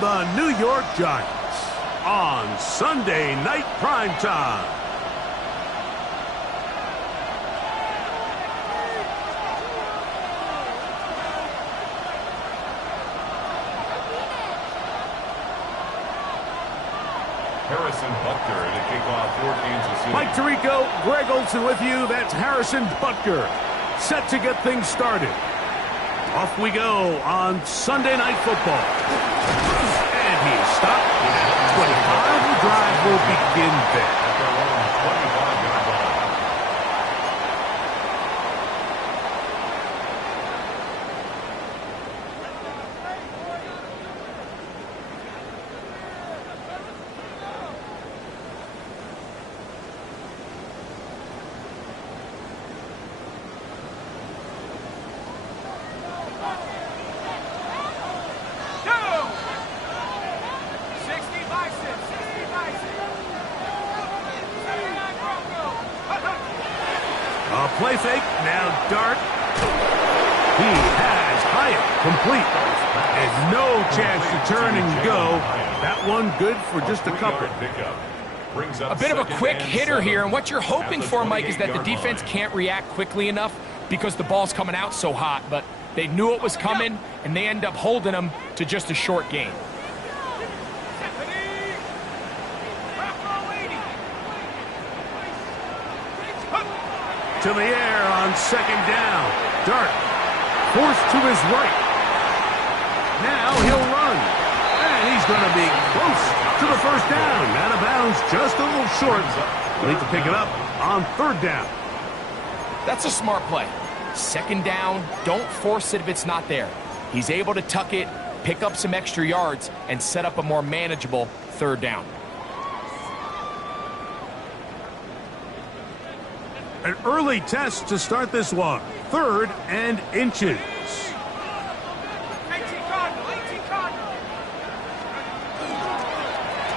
the New York Giants on Sunday Night Primetime. Harrison Butker to kick off 4 games of season. Mike Tirico, Greg Olson with you. That's Harrison Butker, set to get things started. Off we go on Sunday Night Football. And he's stopped at 25. The drive will begin there. After a long 25-yard line. Play fake, now Dart. He has Hyatt complete. And no chance to turn and go. That one good for just a couple. A bit of a quick hitter here, and what you're hoping for, Mike, is that the defense can't react quickly enough because the ball's coming out so hot. But they knew it was coming, and they end up holding them to just a short gain. To the air on second down. Dart forced to his right. Now he'll run. And he's going to be close to the first down. Out of bounds, just a little short. Need to pick it up on third down. That's a smart play. Second down, don't force it if it's not there. He's able to tuck it, pick up some extra yards, and set up a more manageable third down. An early test to start this one. 3rd and inches.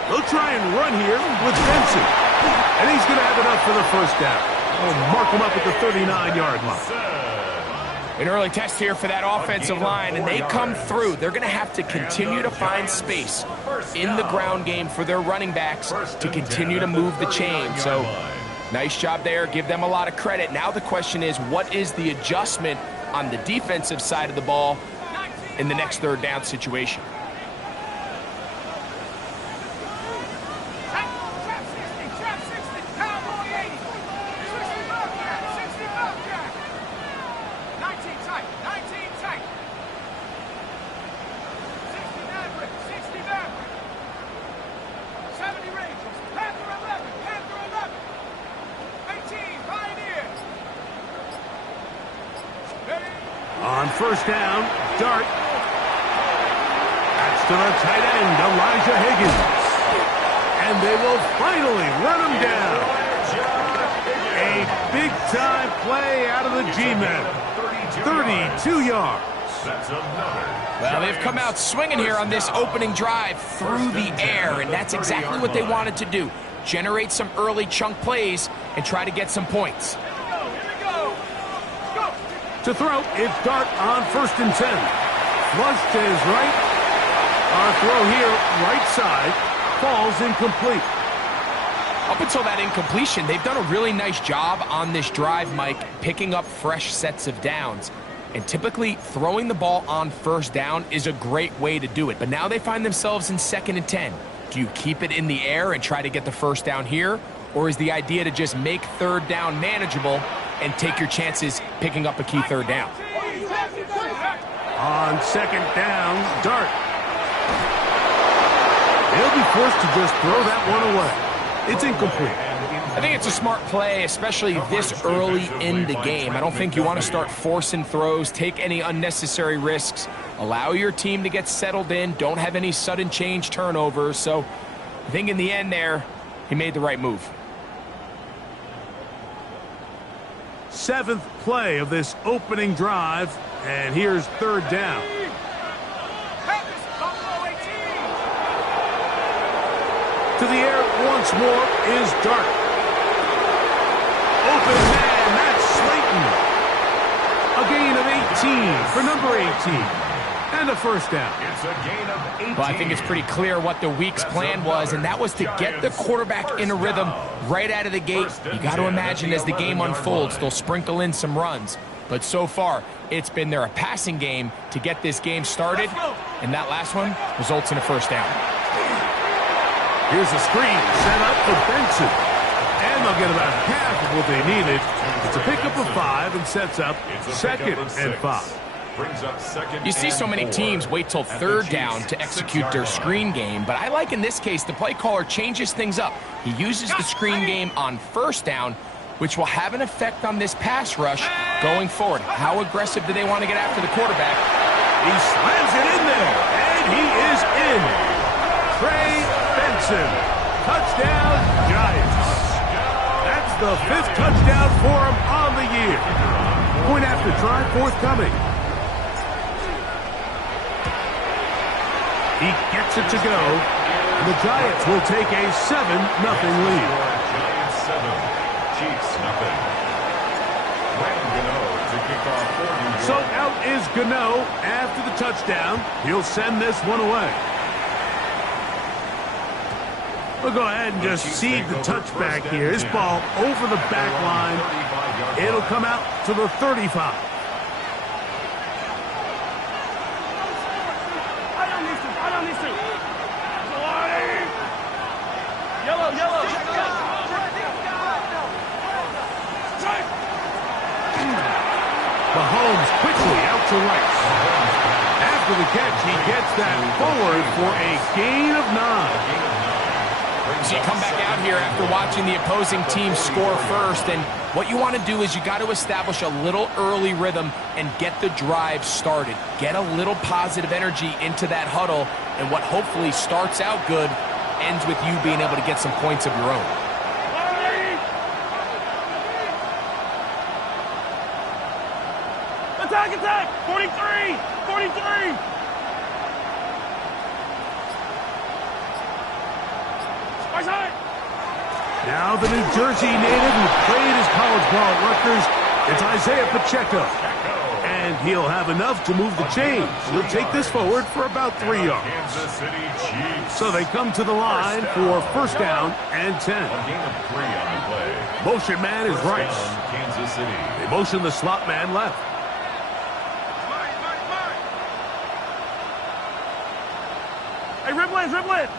They'll try and run here with Benson. And he's going to have enough for the first down. We'll mark him up at the 39-yard line. An early test here for that offensive line, and they come through. They're going to have to continue to find space in the ground game for their running backs to continue to move the chain. So nice job there. Give them a lot of credit. Now the question is, what is the adjustment on the defensive side of the ball in the next third down situation? On first down, Dart. That's to the tight end, Elijah Higgins. And they will finally run him down. A big-time play out of the G-men. 32 yards. Well, they've come out swinging here on this opening drive through the air, and that's exactly what they wanted to do. Generate some early chunk plays and try to get some points. To throw, it's Dart on 1st and 10. Flush to his right. Our throw here, right side, falls incomplete. Up until that incompletion, they've done a really nice job on this drive, Mike, picking up fresh sets of downs. And typically, throwing the ball on first down is a great way to do it. But now they find themselves in 2nd and 10. Do you keep it in the air and try to get the first down here? Or is the idea to just make third down manageable and take your chances picking up a key third down? On 2nd down, Dart. They'll be forced to just throw that one away. It's incomplete. I think it's a smart play, especially this early in the game. I don't think you want to start forcing throws, take any unnecessary risks, allow your team to get settled in, don't have any sudden change turnovers. So I think in the end there, he made the right move. 7th play of this opening drive, and here's 3rd down. To the air once more is Dart. Open man, that's Slayton. A gain of 18 for number 18. and a first down. It's a gain of 18. Well, I think it's pretty clear what the week's plan was, and that was to get the quarterback in a rhythm right out of the gate. You got to imagine as the game unfolds, they'll sprinkle in some runs. But so far, it's been their passing game to get this game started, and that last one results in a first down. Here's a screen set up for Benson. And they'll get about half of what they needed. It's a pickup of 5 and sets up second and 5. Brings up second. You see so many teams wait till third down to execute their screen game, but I like in this case the play caller changes things up. He uses the screen game on first down, which will have an effect on this pass rush going forward. How aggressive do they want to get after the quarterback? He slams it in there, and he is in. Trey Benson, touchdown Giants. That's the 5th touchdown for him on the year. Point after try forthcoming. He gets it to go, and the Giants will take a 7-0 lead. Giants 7, Chiefs nothing. Brandon Gano to kick off for New York. So out is Gano after the touchdown. He'll send this one away. We'll go ahead and just seed the touchback here. This ball over the back line. It'll come out to the 35. Mahomes quickly out to Rice. After the catch, he gets that forward for a gain of 9. So you come back out here after watching the opposing team score first, and what you want to do is you got to establish a little early rhythm and get the drive started. Get a little positive energy into that huddle, and what hopefully starts out good ends with you being able to get some points of your own. Attack, attack! 43! 43! Now the New Jersey native who played his college ball at Rutgers, it's Isaiah Pacheco. And he'll have enough to move the chains. He'll take this forward for about 3 yards. Kansas City Chiefs. So they come to the line for first down and 10. A gain of 3 on the play. Motion man is Rice. Kansas City. They motion the slot man left. Hey, Riblet!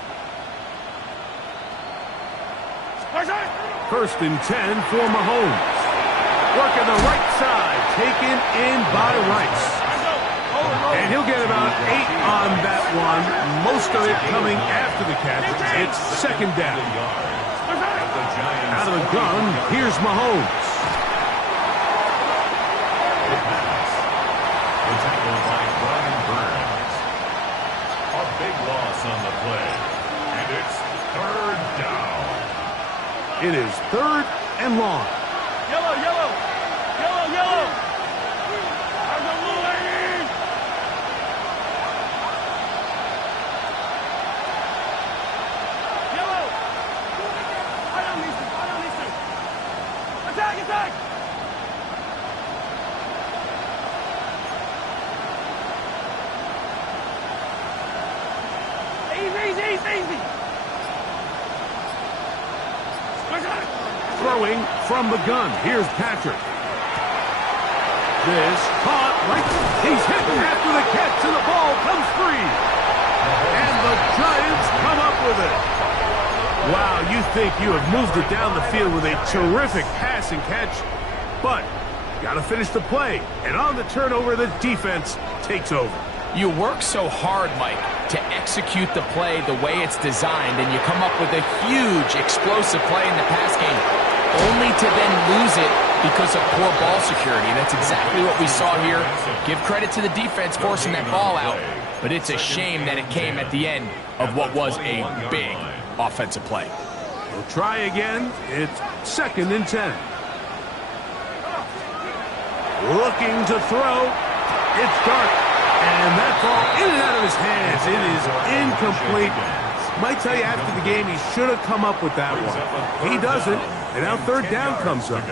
First and 10 for Mahomes. Working the right side, taken in by Rice. And he'll get about 8 on that one, most of it coming after the catch. It's second down. Out of the gun, here's Mahomes. The pass. The tackle by Brian Burns. A big loss on the play. And it's third down. It is third and long. Yellow, yellow! Yellow, yellow! I'm the blue lady! Yellow! I don't need to. Attack, attack! Easy! Throwing from the gun. Here's Patrick. This caught right. He's hit after the catch, and the ball comes free. And the Giants come up with it. Wow, you think you have moved it down the field with a terrific pass and catch, but got to finish the play. And on the turnover, the defense takes over. You work so hard, Mike, to execute the play the way it's designed, and you come up with a huge, explosive play in the pass game, only to then lose it because of poor ball security. And that's exactly what we saw here. Give credit to the defense forcing that ball out, but it's a shame that it came at the end of what was a big offensive play. We'll try again. It's second and 10. Looking to throw. It's Dart. And that ball in and out of his hands. It is incomplete. Might tell you after the game he should have come up with that one. He doesn't, and now third down comes up.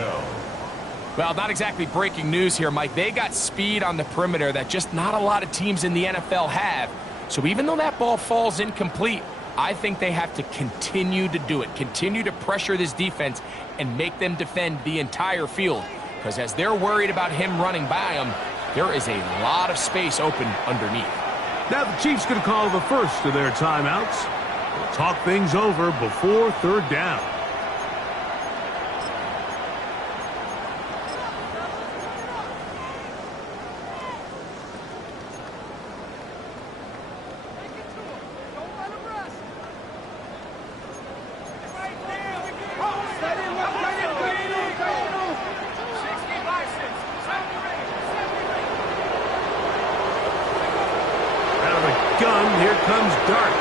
Well, not exactly breaking news here, Mike. They got speed on the perimeter that just not a lot of teams in the NFL have. So even though that ball falls incomplete, I think they have to continue to do it, continue to pressure this defense and make them defend the entire field. Because as they're worried about him running by them, there is a lot of space open underneath. Now the Chiefs going to call the first of their timeouts. We'll talk things over before third down. Here comes Dart.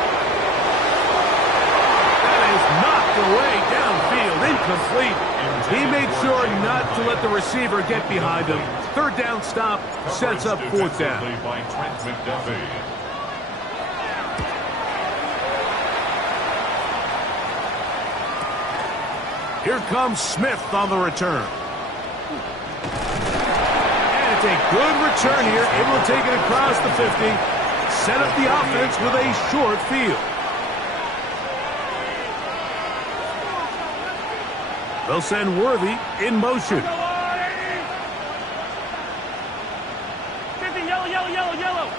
That is knocked away downfield, incomplete. He made sure not to let the receiver get behind him. Third down stop sets up fourth down. Here comes Smith on the return. And it's a good return here, able to take it across the 50. Set up the offense with a short field. They'll send Worthy in motion. 50, yellow, yellow, yellow, yellow.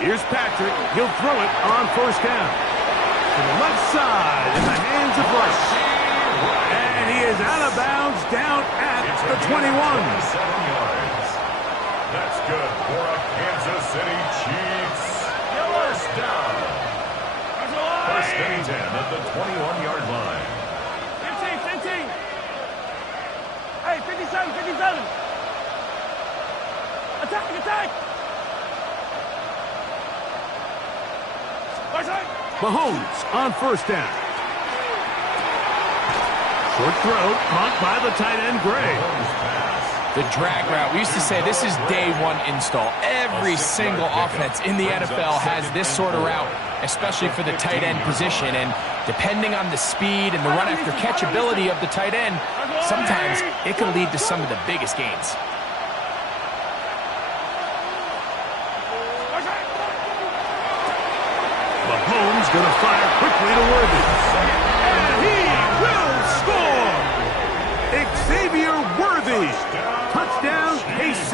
Here's Patrick. He'll throw it on first down. To the left side in the hands of Rush. And he is out of bounds down at the 21. 7 yards. That's good for a Kansas City Chiefs. First down. First and 10 at the 21-yard line. 15, 15. Hey, 57, 57. Attack, attack. Mahomes on first down. Short throw, caught by the tight end, Gray. The drag route, we used to say this is day one install. Every single offense in the NFL has this sort of route, especially for the tight end position. And depending on the speed and the run after catch ability of the tight end, sometimes it can lead to some of the biggest gains. Mahomes going to fire quickly to Worthy. And he will score! Xavier Worthy. Touchdown, KC.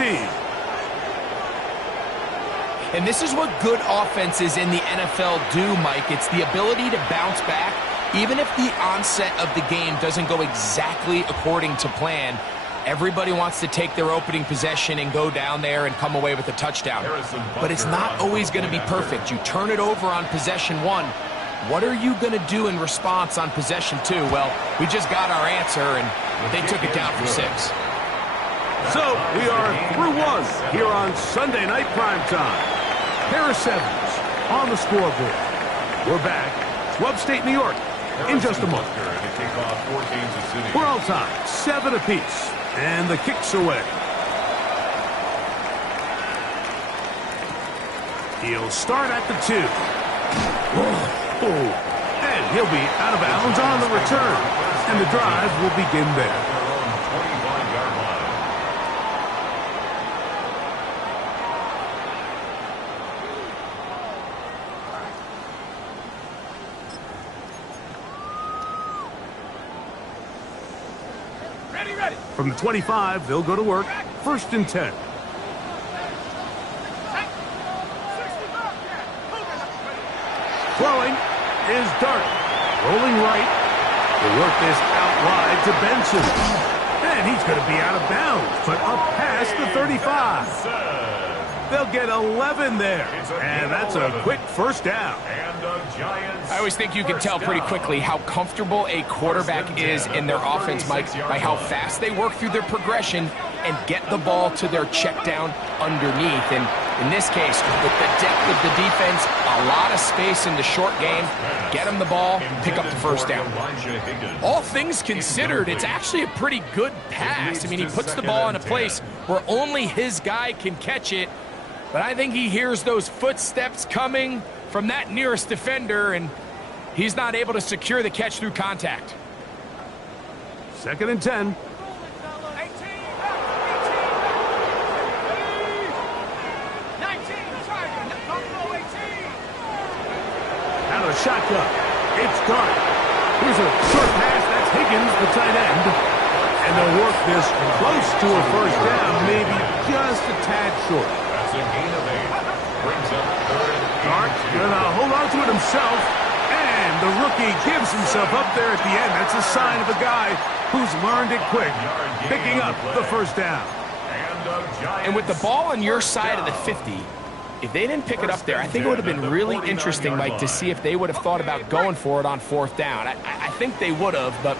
And this is what good offenses in the NFL do, Mike. It's the ability to bounce back, even if the onset of the game doesn't go exactly according to plan. Everybody wants to take their opening possession and go down there and come away with a touchdown. But it's not always going to be perfect. You turn it over on possession one. What are you going to do in response on possession two? Well, we just got our answer, and they took it down for 6. So we are through one here on Sunday Night Primetime. Pair of sevens on the scoreboard. We're back to upstate New York in just a moment. We're all tied, 7 apiece, and the kick's away. He'll start at the 2. And he'll be out of bounds on the return. And the drive will begin there. From the 25, they'll go to work. First and 10. Throwing is Dart. Rolling right. He'll work this out wide to Benson. And he's going to be out of bounds, but up past the 35. They'll get 11 there. And that's a quick first down. I always think you can tell pretty quickly how comfortable a quarterback is in their offense, Mike, by how fast they work through their progression and get the ball to their check down underneath. And in this case, with the depth of the defense, a lot of space in the short game, get them the ball, pick up the first down. All things considered, it's actually a pretty good pass. I mean, he puts the ball in a place where only his guy can catch it. But I think he hears those footsteps coming from that nearest defender, and He's not able to secure the catch through contact. 2nd and 10. Out of the shotgun. It's Dart. Here's a short pass. That's Higgins, the tight end. And they'll work this close to a first down, maybe just a tad short. That's a gain of 8. Brings up 3rd and 8. Dart gonna hold on to it himself. And the rookie gives himself up there at the end. That's a sign of a guy who's learned it quick, picking up the first down. And with the ball on your side of the 50, if they didn't pick it up there, I think it would have been really interesting, Mike, to see if they would have thought about going for it on 4th down. I think they would have, but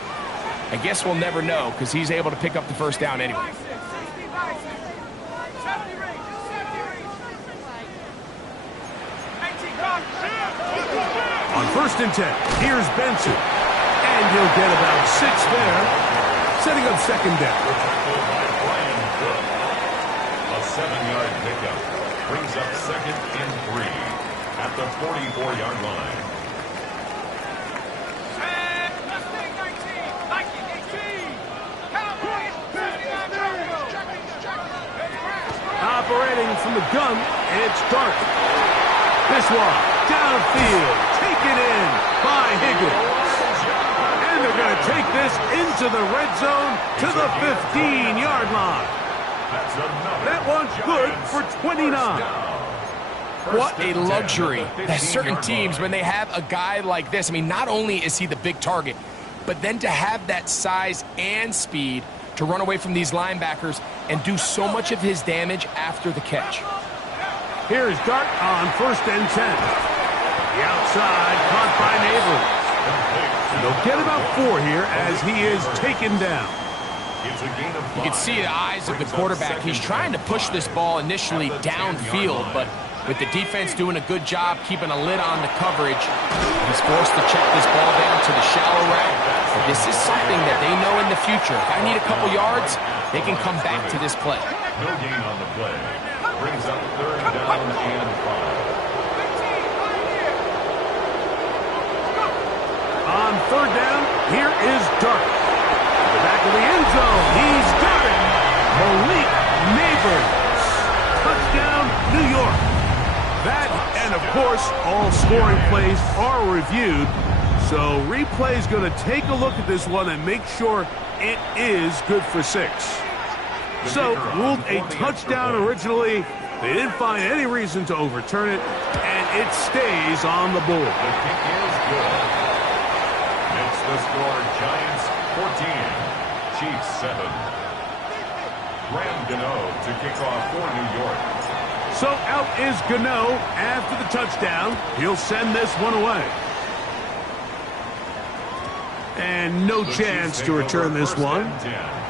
I guess we'll never know because he's able to pick up the first down anyway. On 1st and 10, here's Benson. And he'll get about 6 there, setting up 2nd down. A 7-yard pickup brings up 2nd and 3 at the 44-yard line. Operating from the gun, it's Dart. This one, downfield, taken in by Higgins. And they're going to take this into the red zone to the 15-yard line. That one's good for 29. What a luxury that certain teams, when they have a guy like this, I mean, not only is he the big target, but then to have that size and speed to run away from these linebackers and do so much of his damage after the catch. Here's Dart on 1st and 10. The outside caught by Neighbors. They'll get about 4 here as he is taken down. You can see the eyes of the quarterback. He's trying to push this ball initially downfield, but with the defense doing a good job keeping a lid on the coverage, he's forced to check this ball down to the shallow route. But this is something that they know in the future. If I need a couple yards, they can come back to this play. No gain on the play. Brings up 3rd down and 5. On 3rd down, here is Dart. To the back of the end zone, he's got it. Malik Neighbors. Touchdown, New York. That, and of course, all scoring plays are reviewed. So replay's going to take a look at this one and make sure it is good for 6. So, ruled a touchdown originally. They didn't find any reason to overturn it, and it stays on the board. The kick is good. Makes the score Giants 14, Chiefs 7. Graham Gano to kick off for New York. So out is Gano after the touchdown. He'll send this one away. And no chance to return this one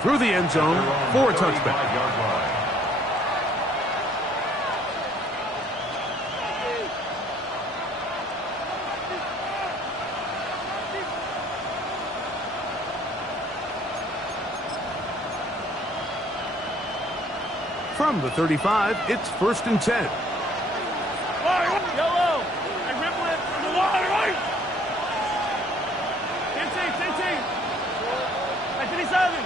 through the end zone for a touchback. From the 35, it's 1st and 10. Yellow. I ripple it from the water, right? 10. 37.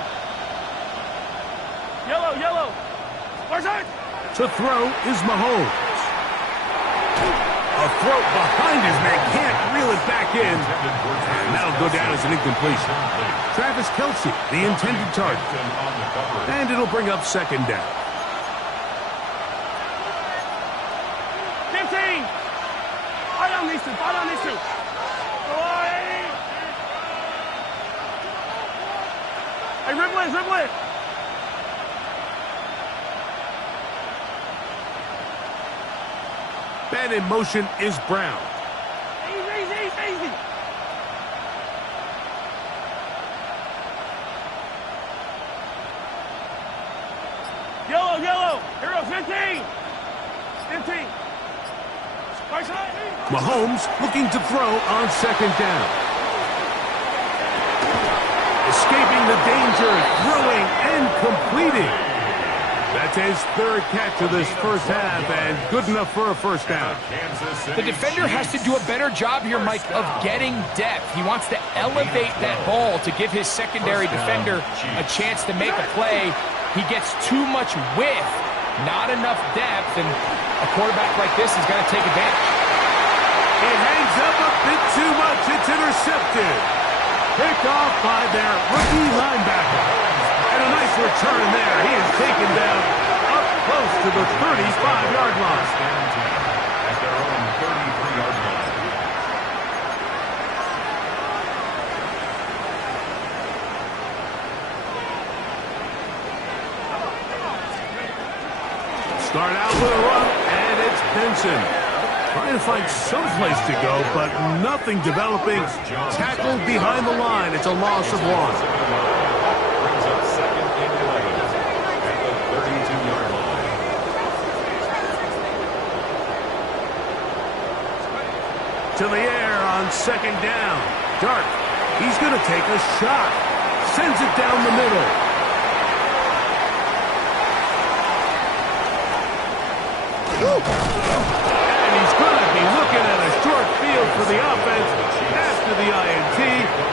Yellow. Where's it? To throw is Mahomes. A throw behind his man, can't reel it back in. And that'll go down as an incompletion. Travis Kelce, the intended target. And it'll bring up 2nd down. 15. Fight on these two. Hey, ripple it. Man in motion is Brown. Easy. Yellow. Here goes 15. Right side. Mahomes looking to throw on 2nd down. Escaping the danger, throwing and completing. That's his third catch of this first half, and good enough for a first down. The defender has to do a better job here, Mike, of getting depth. He wants to elevate that ball to give his secondary defender a chance to make a play. He gets too much width, not enough depth, and a quarterback like this is going to take advantage. It hangs up a bit too much. It's intercepted. Picked off by their rookie linebacker. And a nice return there. He is taken down up close to the 35-yard line. At their own 33-yard line. Start out with a run, and it's Benson. Trying to find some place to go, but nothing developing. Tackled behind the line. It's a loss of one. Brings up second and 11 at the 32-yard line. To the air on second down. Dart. He's going to take a shot. Sends it down the middle. And he's going to be looking at a short field for the offense after the INT.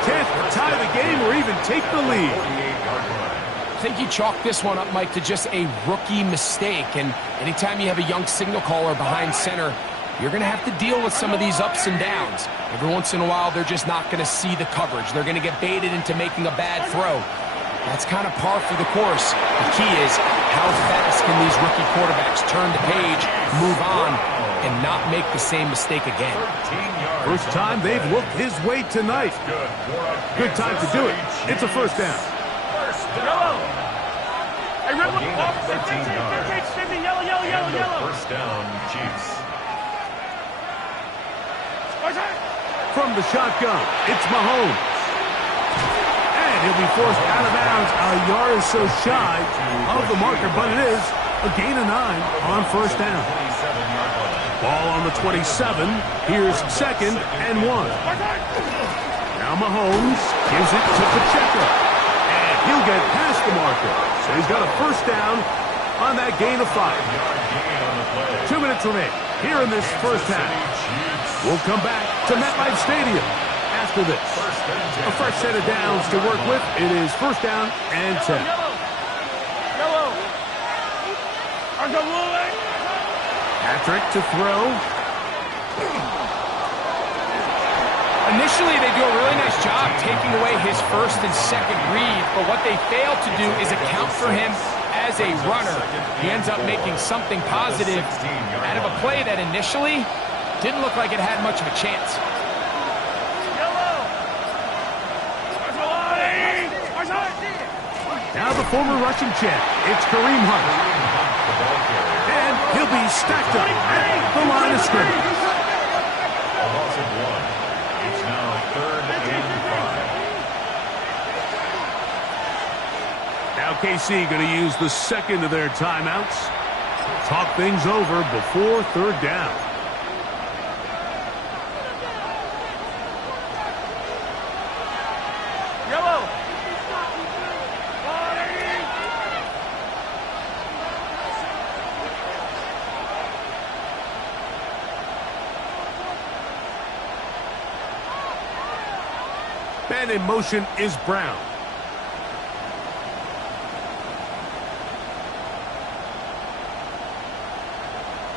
Chance to tie the game or even take the lead. I think you chalk this one up, Mike, to just a rookie mistake. And anytime you have a young signal caller behind center, you're going to have to deal with some of these ups and downs. Every once in a while, they're just not going to see the coverage. They're going to get baited into making a bad throw. That's kind of par for the course. The key is how fast can these rookie quarterbacks turn the page, move on, and not make the same mistake again. First time they've looked his way tonight. Good time to do it. It's a first down. Yellow. Hey, red one. Gain of 13 yards. 50, yellow, yellow, yellow, And a yellow. first down, Chiefs. From the shotgun, it's Mahomes. And he'll be forced out of bounds a yard or so shy of the marker, but it is a gain of 9 on first down. Ball on the 27. Here's second and 1. Now Mahomes gives it to Pacheco. And he'll get past the marker. So he's got a first down on that gain of 5. 2 minutes remain here in this first half. We'll come back to MetLife Stadium after this. A fresh set of downs to work with. It is first down and 10. Yellow. Patrick to throw. Initially, they do a really nice job taking away his first and second read, but what they fail to do is account for him as a runner. He ends up making something positive out of a play that initially didn't look like it had much of a chance. Now the former Russian champ, it's Kareem Hunt. And he'll be stacked up at the line of scrimmage. A loss of 1. It's now third and 5. Now KC going to use the second of their timeouts. Talk things over before third down. Yellow. Man in motion is Brown.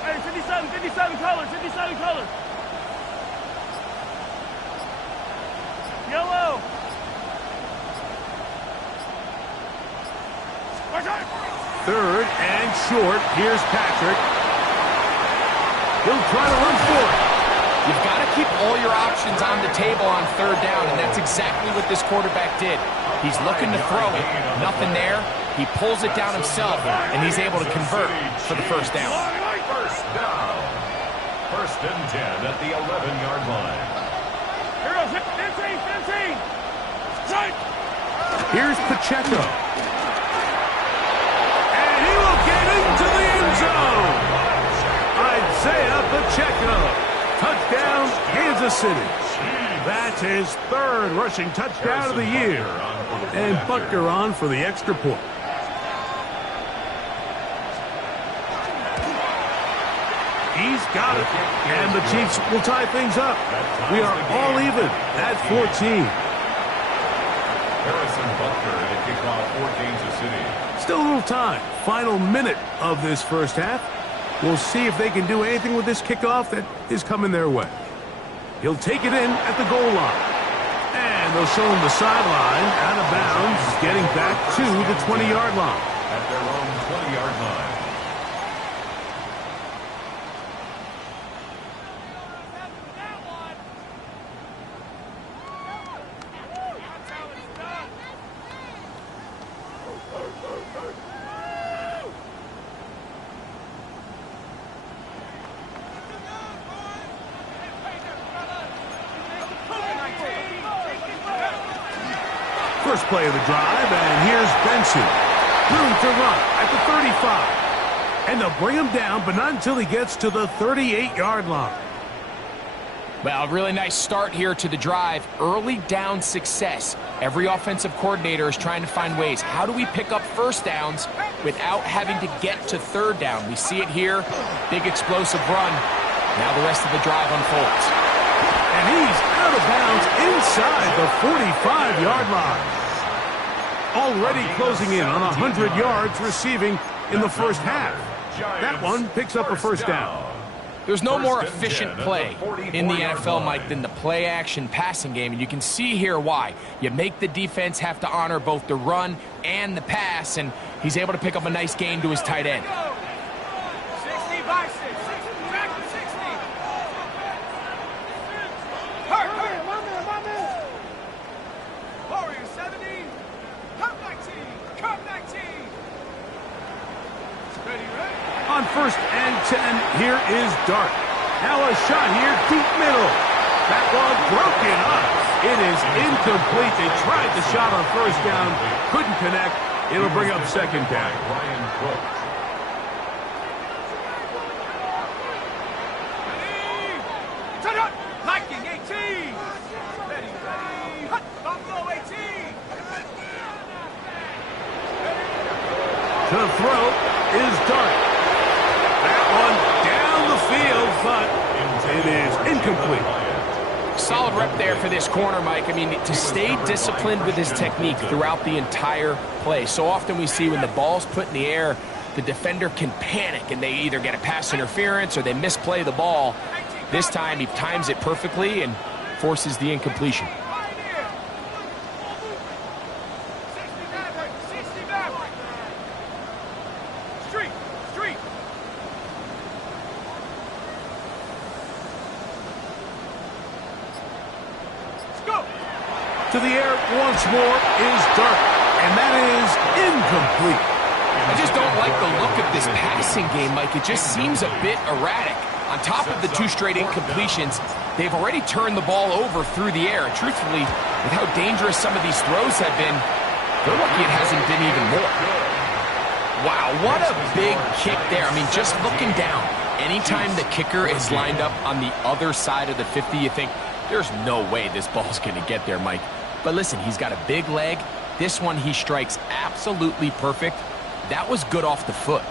Hey, 57 colors, 57 colors. Yellow. Third and short. Here's Patrick. He'll try to run for it. You've got to keep all your options on the table on third down, and that's exactly what this quarterback did. He's looking to throw it. Nothing there. He pulls it down himself, and he's able to convert for the first down. First down. First and 10 at the 11-yard line. Here goes 15. Right. Here's Pacheco. And he will get into the end zone. Isaiah Pacheco. Touchdown, Kansas City. That's his third rushing touchdown of the year. And Butker on for the extra point. He's got it. And the Chiefs will tie things up. We are all even at 14. Harrison Butker to kick off for Kansas City. Still a little time. Final minute of this first half. We'll see if they can do anything with this kickoff that is coming their way. He'll take it in at the goal line. And they'll show him the sideline, out of bounds, getting back to the 20-yard line. At their own 20-yard line. First play of the drive, and here's Benson. Room to run at the 35. And they'll bring him down, but not until he gets to the 38-yard line. Well, really nice start here to the drive. Early down success. Every offensive coordinator is trying to find ways. How do we pick up first downs without having to get to third down? We see it here. Big explosive run. Now the rest of the drive unfolds. And he's out of bounds inside the 45-yard line. Already closing in on 100 yards receiving in the first half. That one picks up a first down. There's no more efficient play in the NFL, Mike, than the play-action passing game, and you can see here why. You make the defense have to honor both the run and the pass, and he's able to pick up a nice gain to his tight end. 60 by 6. 60 back to 60. Warrior 70. Come 19. Come 19. Ready, ready. On first and 10, here is Dart. Now a shot here, deep middle. That ball broken up. It is incomplete. They tried the shot on first down, couldn't connect. It'll bring up second down. Ryan Cook. Ready. Liking 18. Ready, ready. Buffalo 18. To throw is Dart. That one down the field, but it is incomplete. Solid rep there for this corner, Mike. I mean, to stay disciplined with his technique throughout the entire play. So often we see when the ball's put in the air, the defender can panic and they either get a pass interference or they misplay the ball. This time he times it perfectly and forces the incompletion. 60 back. Street. Let's go. To the air once more is Dart, and that is incomplete. I just don't like the look of this passing game, Mike. It just seems a bit erratic. On top of the 2 straight incompletions, they've already turned the ball over through the air. Truthfully, with how dangerous some of these throws have been, they're lucky it hasn't been even more. Wow, what a big kick there. I mean, just looking down, anytime the kicker is lined up on the other side of the 50, you think, there's no way this ball's going to get there, Mike. But listen, he's got a big leg. This one he strikes absolutely perfect. That was good off the foot.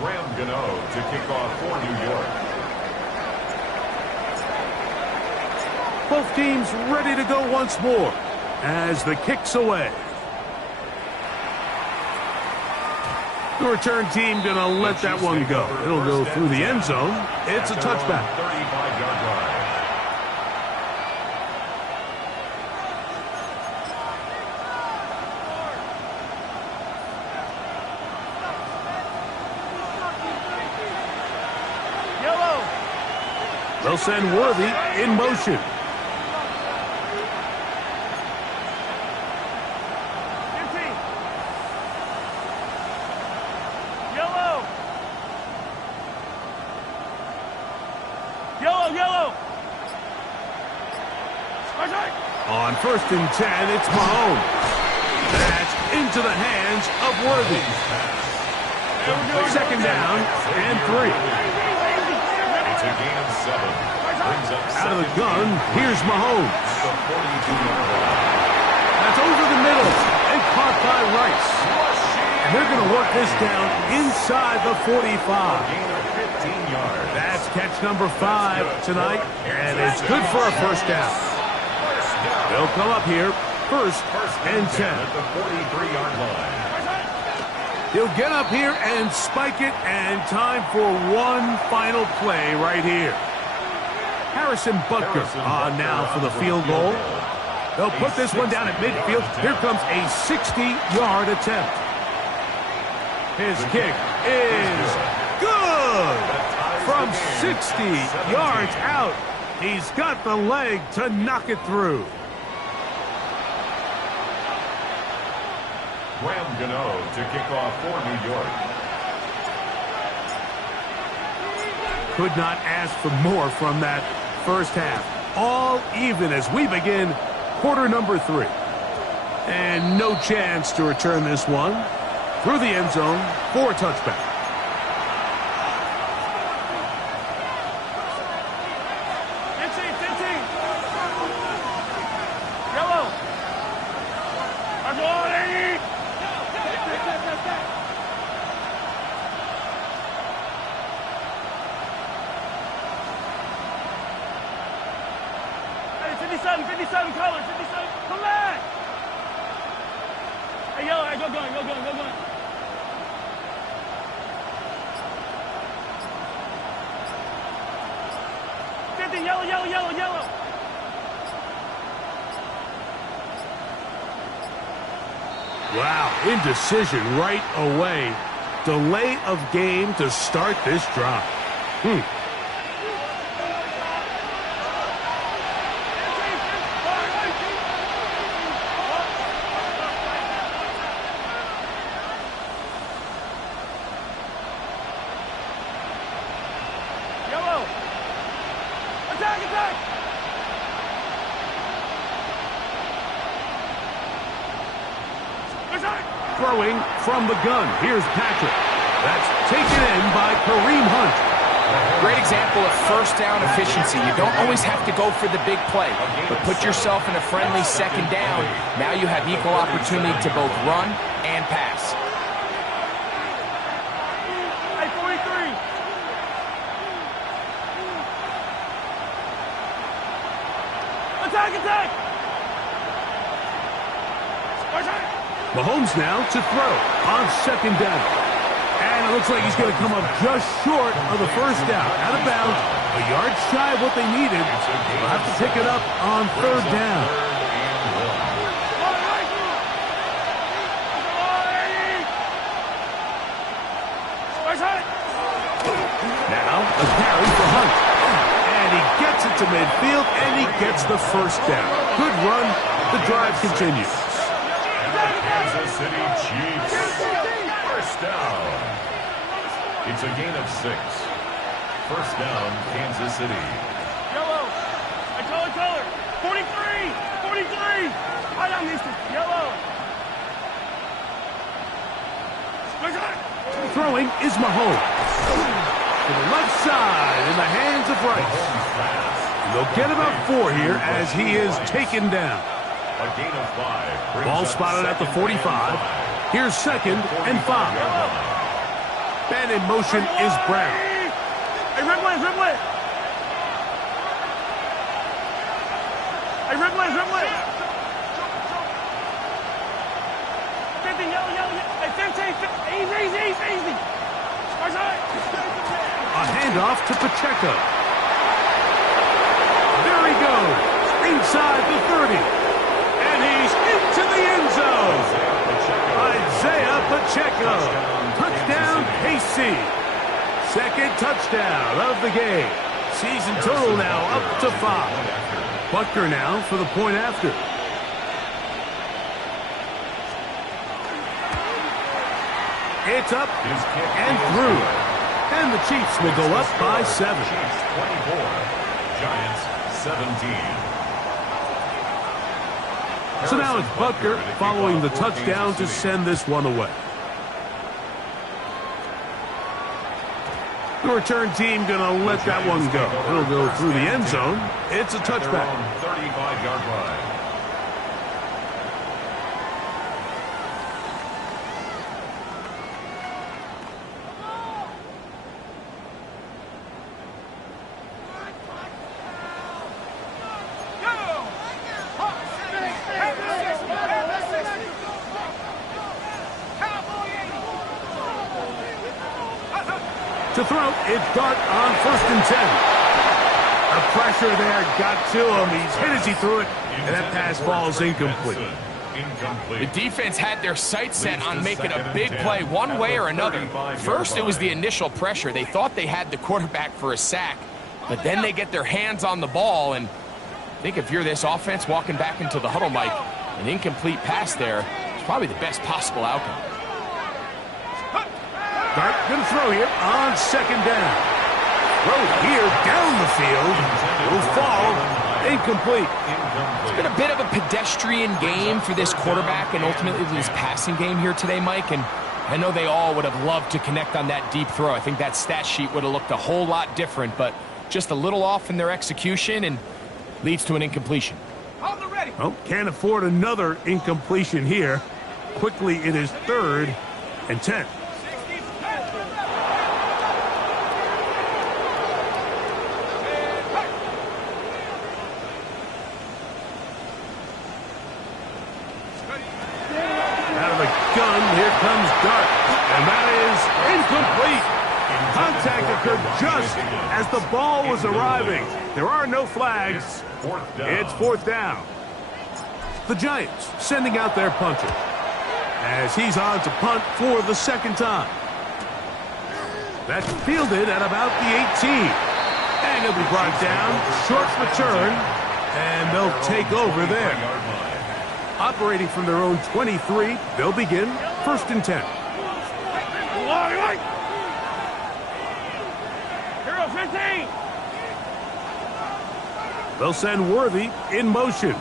Graham Gano to kick off for New York. Both teams ready to go once more as the kick's away. The return team going to let that one go. It'll go through the end zone. It's a touchback. 35-yard line. Yellow. They'll send Worthy in motion. Yellow. On first and 10, it's Mahomes. That's into the hands of Worthy. Second down and 3. It's a gain of 7. brings up Out of the second gun, and here's Mahomes. at the 42-yard line. That's over the middle and caught by Rice. Rushing. And they're going to work this down inside the 45. Gain of 15 yards. That's catch number 5 tonight, and it's good for a first down. First down. They'll come up here, first and 10. At the 43-yard line. He'll get up here and spike it, and time for one final play right here. Harrison Butker on now for the field goal. They'll put this one down at midfield. Here comes a 60-yard attempt. His kick is good. From 60 yards out, he's got the leg to knock it through. Graham Gano to kick off for New York. Could not ask for more from that first half. All even as we begin quarter number 3. And no chance to return this one through the end zone for a touchback. Yellow. Wow, indecision right away. Delay of game to start this drive. Yellow. Attack. Throwing from the gun. Here's Patrick. That's taken in by Kareem Hunt. Great example of first down efficiency. You don't always have to go for the big play, but put yourself in a friendly second down. Now you have equal opportunity to both run and pass. Hey, 43. Attack. Mahomes now to throw on second down. And it looks like he's going to come up just short of the first down. Out of bounds, a yard shy of what they needed. They'll have to pick it up on third down. Now a carry for Hunt. And he gets it to midfield, and he gets the first down. Good run. The drive continues. Kansas City Chiefs. First down. It's a gain of 6. First down, Kansas City. Yellow. Color. 43. Right on this. Yellow. Throwing is Mahomes. To the left side in the hands of Rice. They'll get about 4 here as he is taken down. A gain of 5. Ball spotted at the 45. Here's second and 5. Man in motion is Brown. Hey, Ripley. Hey, Ripley. 50, yellow. Hey, 15, easy. A handoff to Pacheco. There he goes. Inside the 30. And he's into the end zone. Isaiah Pacheco. Touchdown, KC. Second touchdown of the game. Season total now up to 5. Butker now for the point after. It's up and through. And the Chiefs will go up by 7. Chiefs 24. Giants 17. So now it's Butker following the touchdown to send this one away. The The return team going to let that one go. It'll go through the end zone. It's a touchback. 35-yard line. To throw, it's Dart on 1st and 10. The pressure there got to him. He's hit as he threw it, and that pass falls incomplete. The defense had their sights set on making a big play one way or another. First, it was the initial pressure. They thought they had the quarterback for a sack, but then they get their hands on the ball, and I think if you're this offense walking back into the huddle, Mike, an incomplete pass there is probably the best possible outcome. Dart going to throw here on 2nd down. Throw here down the field. Will fall incomplete. It's been a bit of a pedestrian game for this quarterback and ultimately this passing game here today, Mike. And I know they all would have loved to connect on that deep throw. I think that stat sheet would have looked a whole lot different, but just a little off in their execution and leads to an incompletion. Well, can't afford another incompletion here. Quickly, it is 3rd and 10. Here comes Dart, and that is incomplete. Contact occurred just as the ball was arriving. There are no flags. It's 4th down. The Giants sending out their punter as he's on to punt for the 2nd time. That's fielded at about the 18. And he'll be brought down. Short return, and they'll take over there. Operating from their own 23, they'll begin 1st and 10. Hero 15. They'll send Worthy in motion.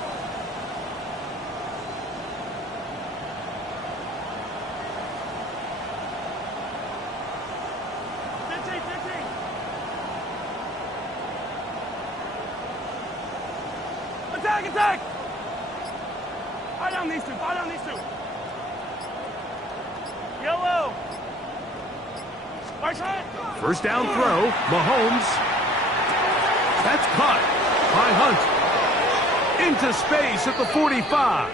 Attack! Fire down these two. Yellow. First down throw, Mahomes. That's caught by Hunt. Into space at the 45.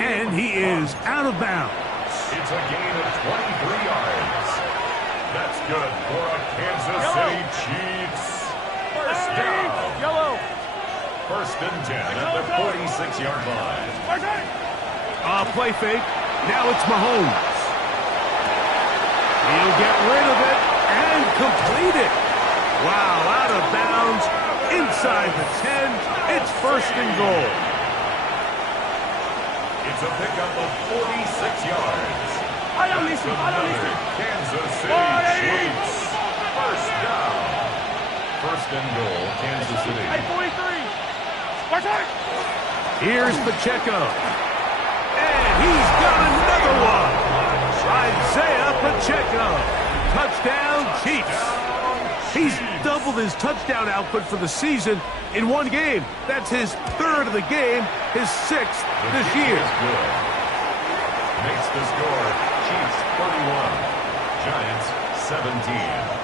And he is out of bounds. It's a gain of 23 yards. That's good for a Kansas City Chiefs. First down. Yellow. 1st and 10 at the 46-yard line. Play fake. Now it's Mahomes. He'll get rid of it and complete it. Wow, out of bounds. Inside the 10. It's 1st and goal. It's a pickup of 46 yards. Kansas City Chiefs. First down. 1st and goal, Kansas City. 43. Here's Pacheco. And he's got another one. Isaiah Pacheco. Touchdown, Chiefs. He's doubled his touchdown output for the season in one game. That's his 3rd of the game, his 6th this year. Makes the score Chiefs 31, Giants 17.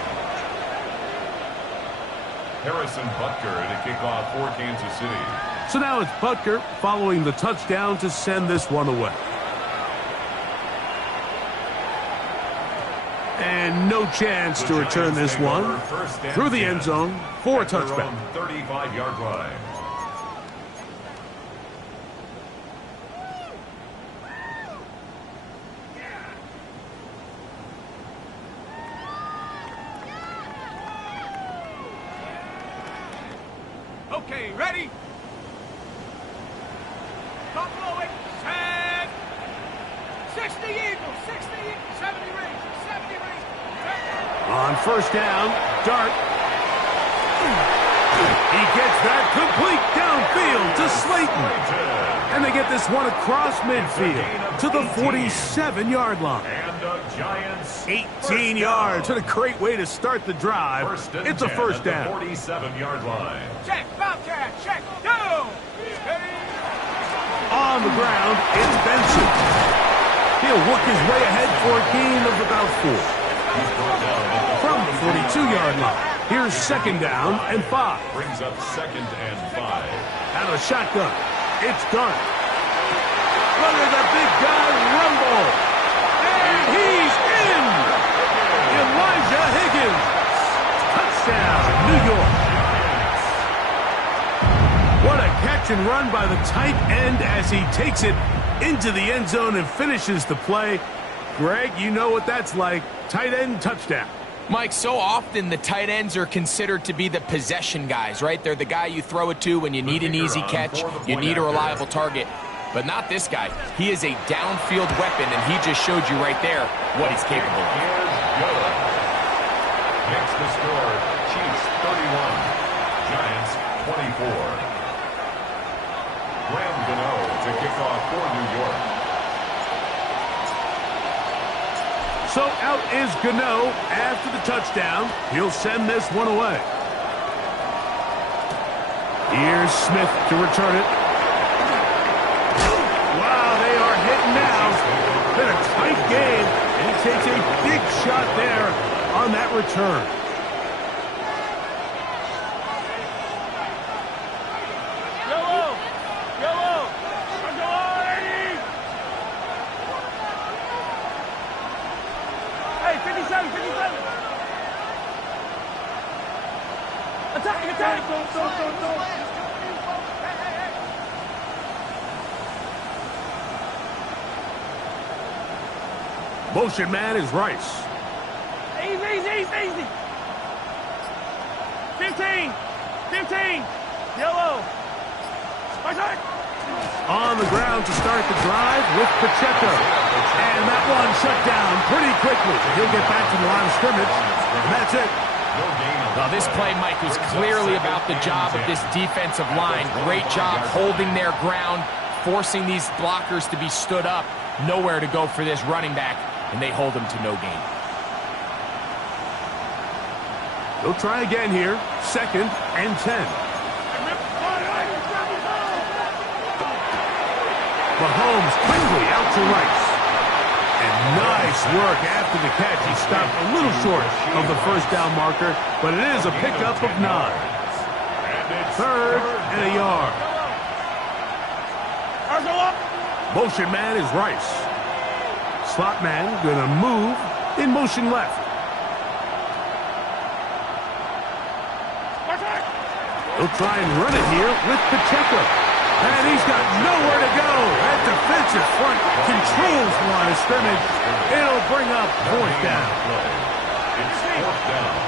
Harrison Butker to kick off for Kansas City. So now it's Butker following the touchdown to send this one away. And no chance to return this one through the end zone for a touchback. 35-yard line. Okay, ready? Top below it. Set. 60 Eagles. 60 Eagles. 70 Rangers. 70 Rangers. On first down, Dart. He gets that complete downfield to Slayton. And they get this one across midfield to the 47-yard line. And the Giants 18 yards. What a great way to start the drive. It's a first down. 47-yard line. Check, Bobcat, check, go! On the ground, it's Benson. He'll work his way ahead for a gain of about 4. From the 42-yard line, here's second down and 5. Brings up second and 5. Out of the shotgun, it's Dart. Look at the big guy rumble. And he's in. Elijah Higgins. Touchdown, New York. What a catch and run by the tight end as he takes it into the end zone and finishes the play. Greg, you know what that's like. Tight end touchdown. Mike, so often the tight ends are considered to be the possession guys, right? They're the guy you throw it to when you need an easy catch, you need a reliable target. But not this guy. He is a downfield weapon, and he just showed you right there what he's capable of. Makes the score, Chiefs 31, Giants 24. Graham Gano to kick off for New York. So out is Gano after the touchdown. He'll send this one away. Here's Smith to return it. Wow, they are hitting now. Been a tight game, and he takes a big shot there on that return. Motion man is Rice. Easy. 15. Yellow. On the ground to start the drive with Pacheco. And that one shut down pretty quickly. He'll get back to the line of scrimmage, and that's it. Well, this play, Mike, was clearly about the job of this defensive line. Great job holding their ground, forcing these blockers to be stood up. Nowhere to go for this running back, and they hold him to no gain. They'll try again here. Second and 10. Mahomes quickly out to Rice. And nice work after the catch. He stopped a little short of the first down marker, but it is a pickup of 9. Third and a yard. Motion man is Rice. Slot man gonna move in motion left. He'll try and run it here with Pacheco. And he's got nowhere to go. That defensive front controls the line of scrimmage. It'll bring up fourth down. It's fourth down.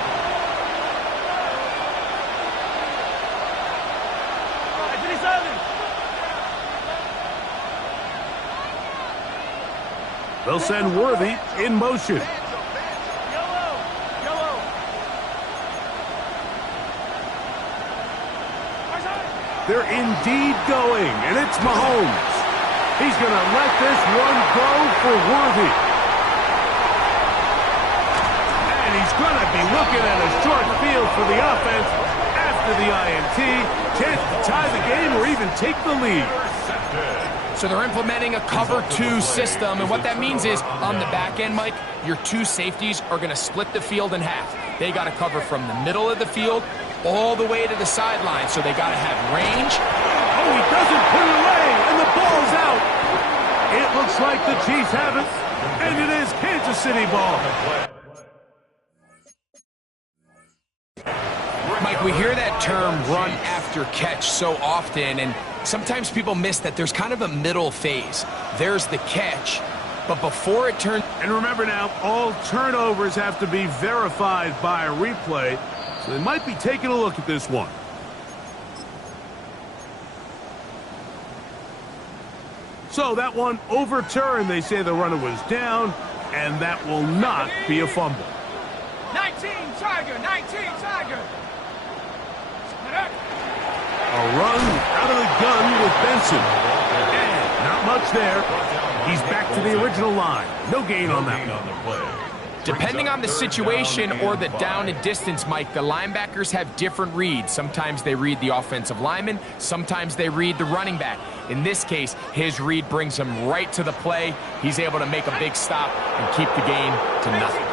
They'll send Worthy in motion. They're indeed going, and it's Mahomes. He's going to let this one go for Worthy. And he's going to be looking at a short field for the offense after the INT. Chance to tie the game or even take the lead. So they're implementing a cover 2 system, and what that means is on the back end, Mike, your 2 safeties are going to split the field in half. They got to cover from the middle of the field all the way to the sideline, so they got to have range. Oh, he doesn't put it away, and the ball's out. It looks like the Chiefs have it, and it is Kansas City ball. Mike, we hear that term run after catch so often, and sometimes people miss that there's kind of a middle phase. There's the catch, but before it turns... And remember now, all turnovers have to be verified by a replay, so they might be taking a look at this one. So that one overturned. They say the runner was down, and that will not be a fumble. 19 Tiger, 19 Tiger. A run out of the gun with Benson. And not much there. He's back to the original line. No gain on that one. Depending on the situation or the down and distance, Mike, the linebackers have different reads. Sometimes they read the offensive lineman, sometimes they read the running back. In this case, his read brings him right to the play. He's able to make a big stop and keep the gain to nothing.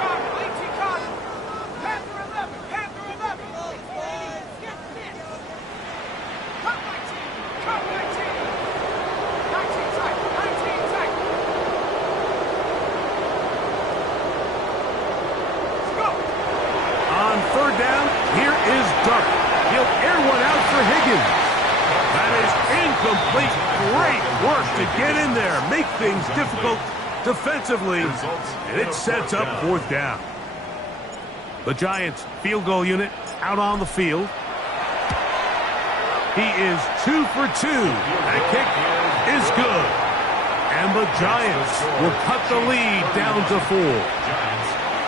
Third down, here is Dart. He'll air one out for Higgins. That is incomplete. Great work to get in there, make things difficult defensively, and it sets up fourth down. The Giants field goal unit out on the field. He is 2 for 2. That kick is good. And the Giants will cut the lead down to 4.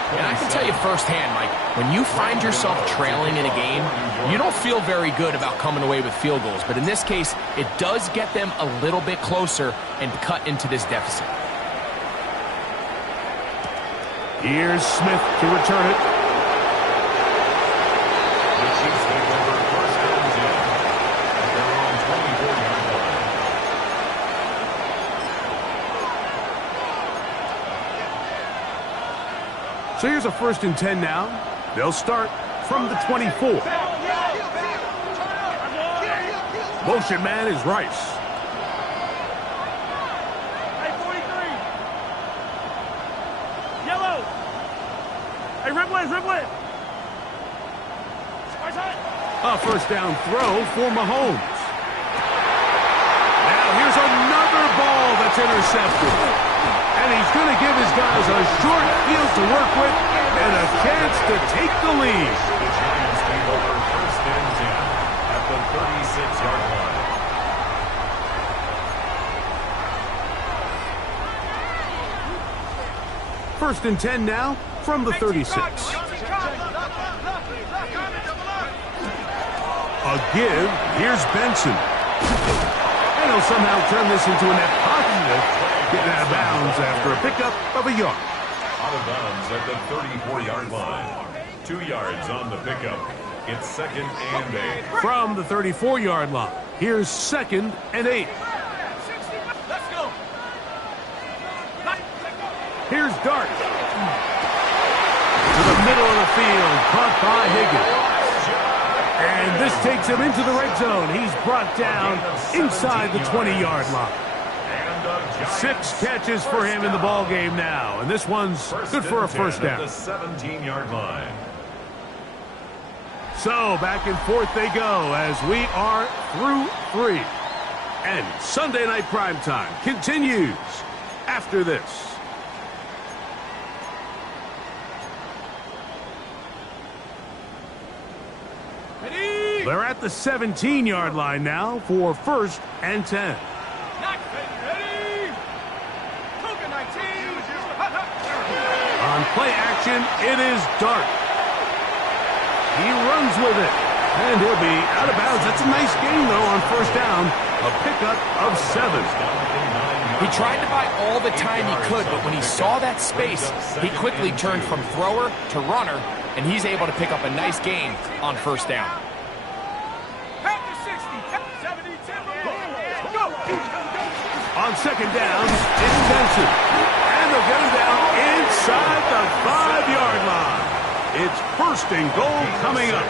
And I can tell you firsthand, Mike, when you find yourself trailing in a game, you don't feel very good about coming away with field goals. But in this case, it does get them a little bit closer and cut into this deficit. Here's Smith to return it. The Chiefs take over first and 10 at their own 24-yard line. So here's a 1st and 10 now. They'll start from the 24. Motion man is Rice. Hey, 43. Yellow. Hey, Riblet. A first down throw for Mahomes. Now here's another ball that's intercepted. And he's going to give his guys a short field to work with and a chance to take the lead. The Giants take over first and 10 at the 36-yard line. First and 10 now from the 36. A give. Here's Benson. And he'll somehow turn this into a net positive. Getting out of bounds after a pickup of a yard. Out of bounds at the 34-yard line. 2 yards on the pickup. It's 2nd and 8. From the 34-yard line, here's 2nd and 8. Let's go. Here's Dart. To the middle of the field, caught by Higgins. And this takes him into the red zone. He's brought down inside the 20-yard line. 6 catches for him in the ball game now, and this one's good for a first down. The 17-yard line. So back and forth they go as we are through 3. And Sunday Night Primetime continues after this. They're at the 17-yard line now for 1st and 10. On play action, it is Dart. He runs with it, and he'll be out of bounds. That's a nice gain, though, on first down. A pickup of 7. He tried to buy all the time he could, but when he saw that space, he quickly turned from thrower to runner, and he's able to pick up a nice gain on first down. On second down, it's Benson. And they'll get him down inside the 5-yard line. It's 1st and goal coming up.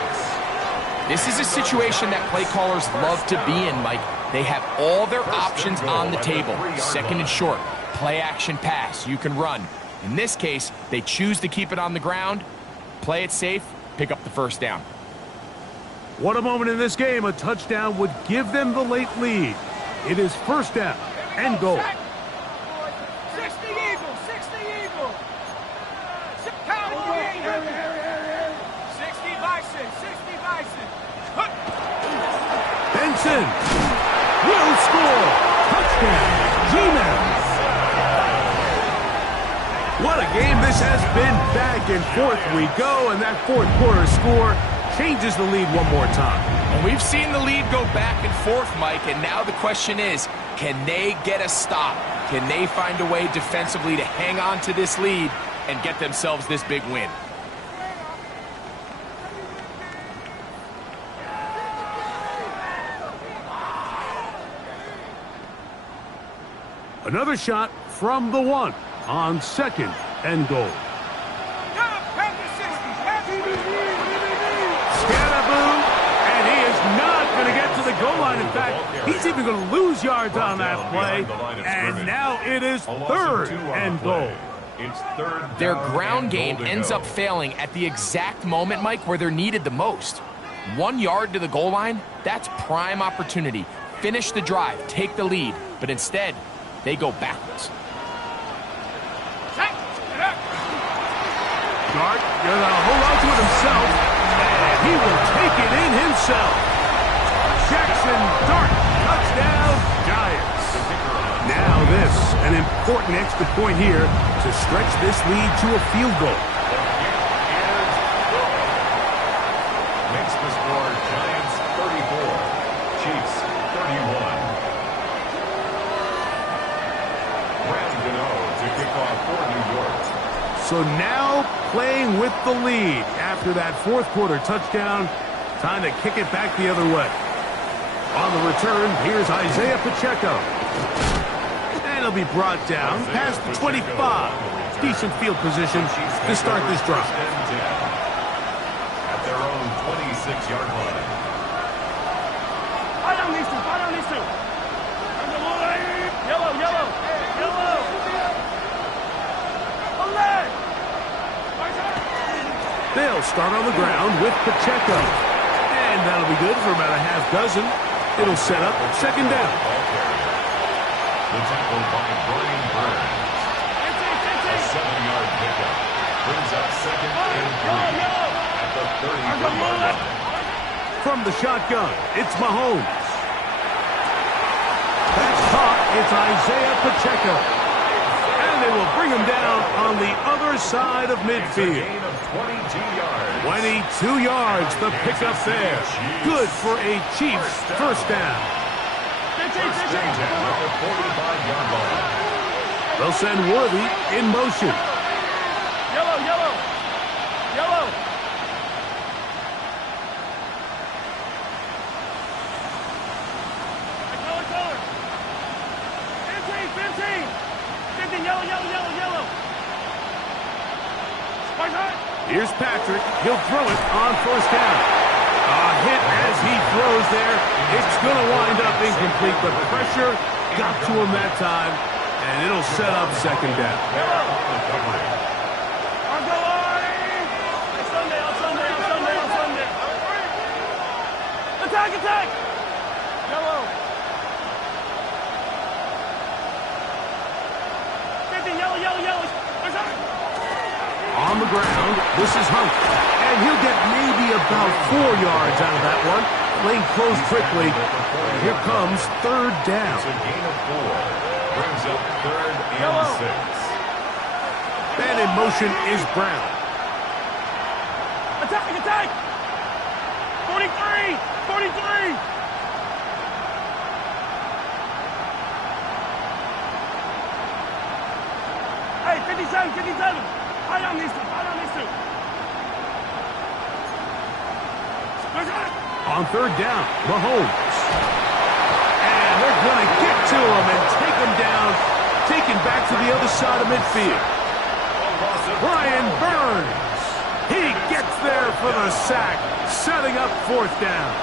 This is a situation that play callers love to be in, Mike. They have all their options on the table. 2nd and short, play action pass, you can run. In this case, they choose to keep it on the ground, play it safe, pick up the first down. What a moment in this game. A touchdown would give them the late lead. It is 1st down and goal. 60 Eagles, 60 Eagles. 60 Bison, 60 Bison. Benson will score. Touchdown, G-Man. What a game this has been. Back and forth we go, and that 4th quarter score changes the lead one more time. And we've seen the lead go back and forth, Mike, and now the question is, can they get a stop? Can they find a way defensively to hang on to this lead and get themselves this big win? Another shot from the 1 on 2nd and goal. Scatterboo, and he is not going to get to the goal line. In fact, he's even going to lose yards on that play. And now it is 3rd and goal. Their ground game ends up failing at the exact moment, Mike, where they're needed the most. 1 yard to the goal line, that's prime opportunity. Finish the drive, take the lead, but instead, they go backwards. Dart going to hold on to it himself, and he will take it in himself. Jackson Dart, touchdown, Giants. Now this, an important extra point here to stretch this lead to a field goal. Makes the score Giants 34, Chiefs 31. To kick off for New York. So now playing with the lead after that 4th quarter touchdown. Time to kick it back the other way. On the return, here's Isaiah Pacheco. And he'll be brought down past the 25. Decent field position to start this drive. At their own 26-yard line. I don't need to. Yellow. They'll start on the ground with Pacheco. And that'll be good for about a half dozen. It'll set up 2nd down. The tackle by Brian Burns. A 7-yard pickup. Brings up 2nd and 3 at the 33-yard line. From the shotgun, it's Mahomes. That's caught. It's Isaiah Pacheco. And they will bring him down on the other side of midfield. 22 yards, the pickup there. Good for a Chiefs first down. They'll send Worthy in motion. Yellow. Color. 15, yellow. Here's Patrick. He'll throw it on 1st down. A hit as he throws there. It's going to wind up incomplete, but pressure got to him that time, and it'll set up 2nd down. Attack! Yellow. 15, yellow. On the ground, this is Hunt. And he'll get maybe about 4 yards out of that one. Lane closed quickly. Here comes 3rd down. It's a gain of 4. Brings up 3rd and 6. And in motion is Brown. Attack! 43! Hey, 57! I don't need to. On 3rd down, Mahomes. And they're going to get to him and take him down, taken back to the other side of midfield. Brian Burns. He gets there for the sack, setting up 4th down.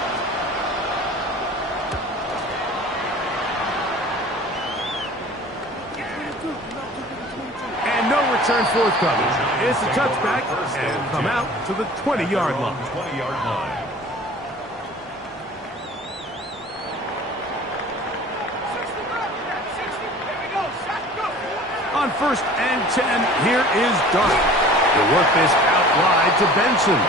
And no return forthcoming. It's a touchback and come out to the 20-yard line. 20-yard line. On 1st and 10, here is Dart. He'll work this out wide to Benson.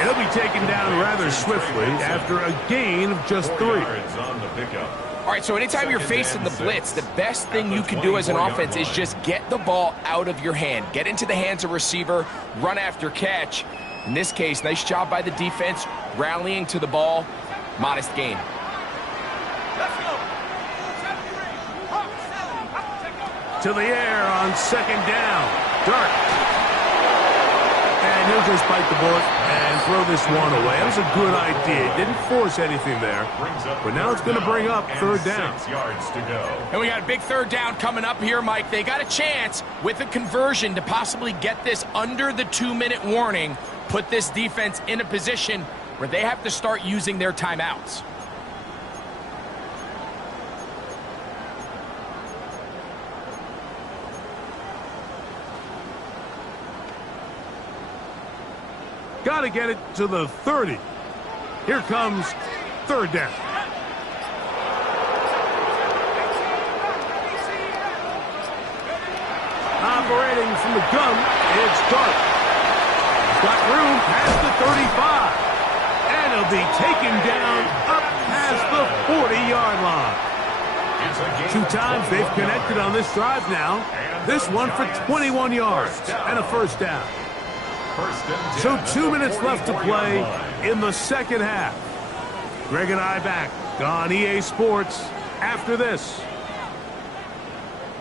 He'll be taken down rather swiftly after a gain of just 3. On the pickup. All right, so anytime you're facing the blitz, the best thing you can do as an offense is just get the ball out of your hand. Get into the hands of receiver, run after catch. In this case, nice job by the defense, rallying to the ball. Modest gain. Let's go. 70 range. Up, 70. Up, check up. To the air on second down. Dart. And he'll just bite the bullet and throw this one away. That was a good idea. Didn't force anything there. But now it's going to bring up third down. 6 yards to go. And we got a big third down coming up here, Mike. They got a chance with a conversion to possibly get this under the 2-minute warning, put this defense in a position where they have to start using their timeouts. Got to get it to the 30. Here comes third down. Operating from the gun, it's Dart. He's got room past the 35. And he'll be taken down up past the 40-yard line. 2 times they've connected on this drive now. This one for 21 yards and a first down. So 2 minutes left to play in the second half. Greg and I back on EA Sports after this.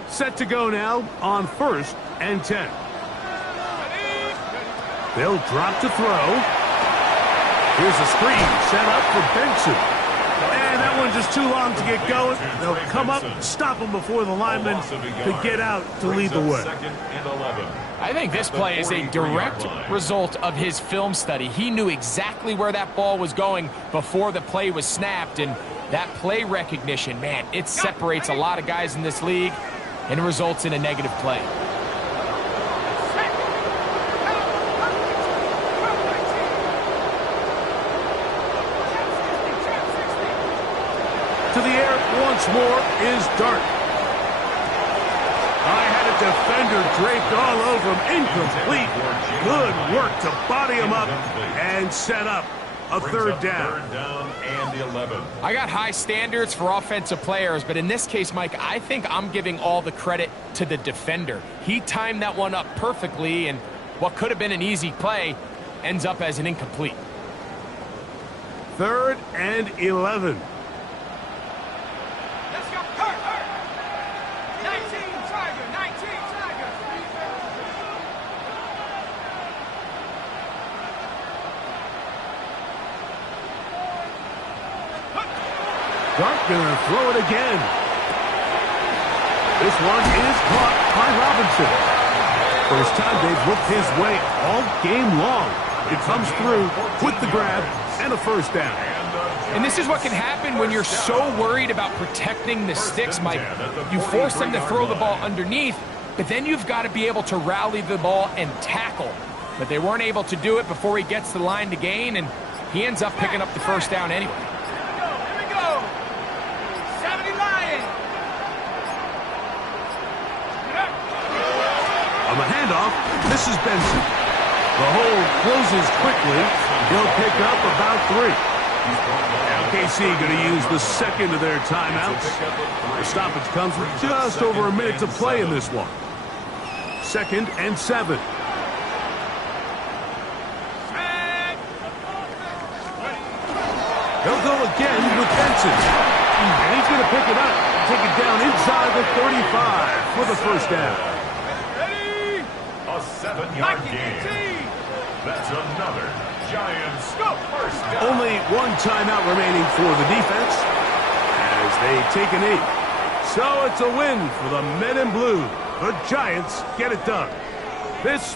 Set to go now on 1st and 10. They'll drop to throw. Here's a screen set up for Benson. And that one just too long to get going. They'll come up, stop him before the lineman could get out to lead the way. I think this play is a direct result of his film study. He knew exactly where that ball was going before the play was snapped, and that play recognition, man, it separates a lot of guys in this league and results in a negative play. To the air once more is Dart. I had a defender draped all over him. Incomplete. Good work to body him up and set up a third down. Third down and 11. I got high standards for offensive players, but in this case, Mike, I think I'm giving all the credit to the defender. He timed that one up perfectly, and what could have been an easy play ends up as an incomplete. 3rd and 11. Let's go. Hurt. 19, Tiger. 19, Tiger. Dart gonna throw it again. This one is caught by Robinson. First time they've looked his way all game long. It comes through with the grab and a first down. And this is what can happen when you're so worried about protecting the sticks, Mike. You force them to throw the ball underneath, but then you've got to be able to rally the ball and tackle. But they weren't able to do it before he gets the line to gain, and he ends up picking up the first down anyway. Here we go. 70 Lions. On the handoff, this is Benson. The hole closes quickly. He'll pick up about 3. LKC going to use the second of their timeouts. The stoppage comes with just over a minute to play in this one. 2nd and 7. He'll go again with Benson. And he's going to pick it up. Take it down inside the 35 for the first down. Ready? A 7-yard gain. That's another Giants first down. Only one timeout remaining for the defense as they take a knee. So it's a win for the men in blue. The Giants get it done. This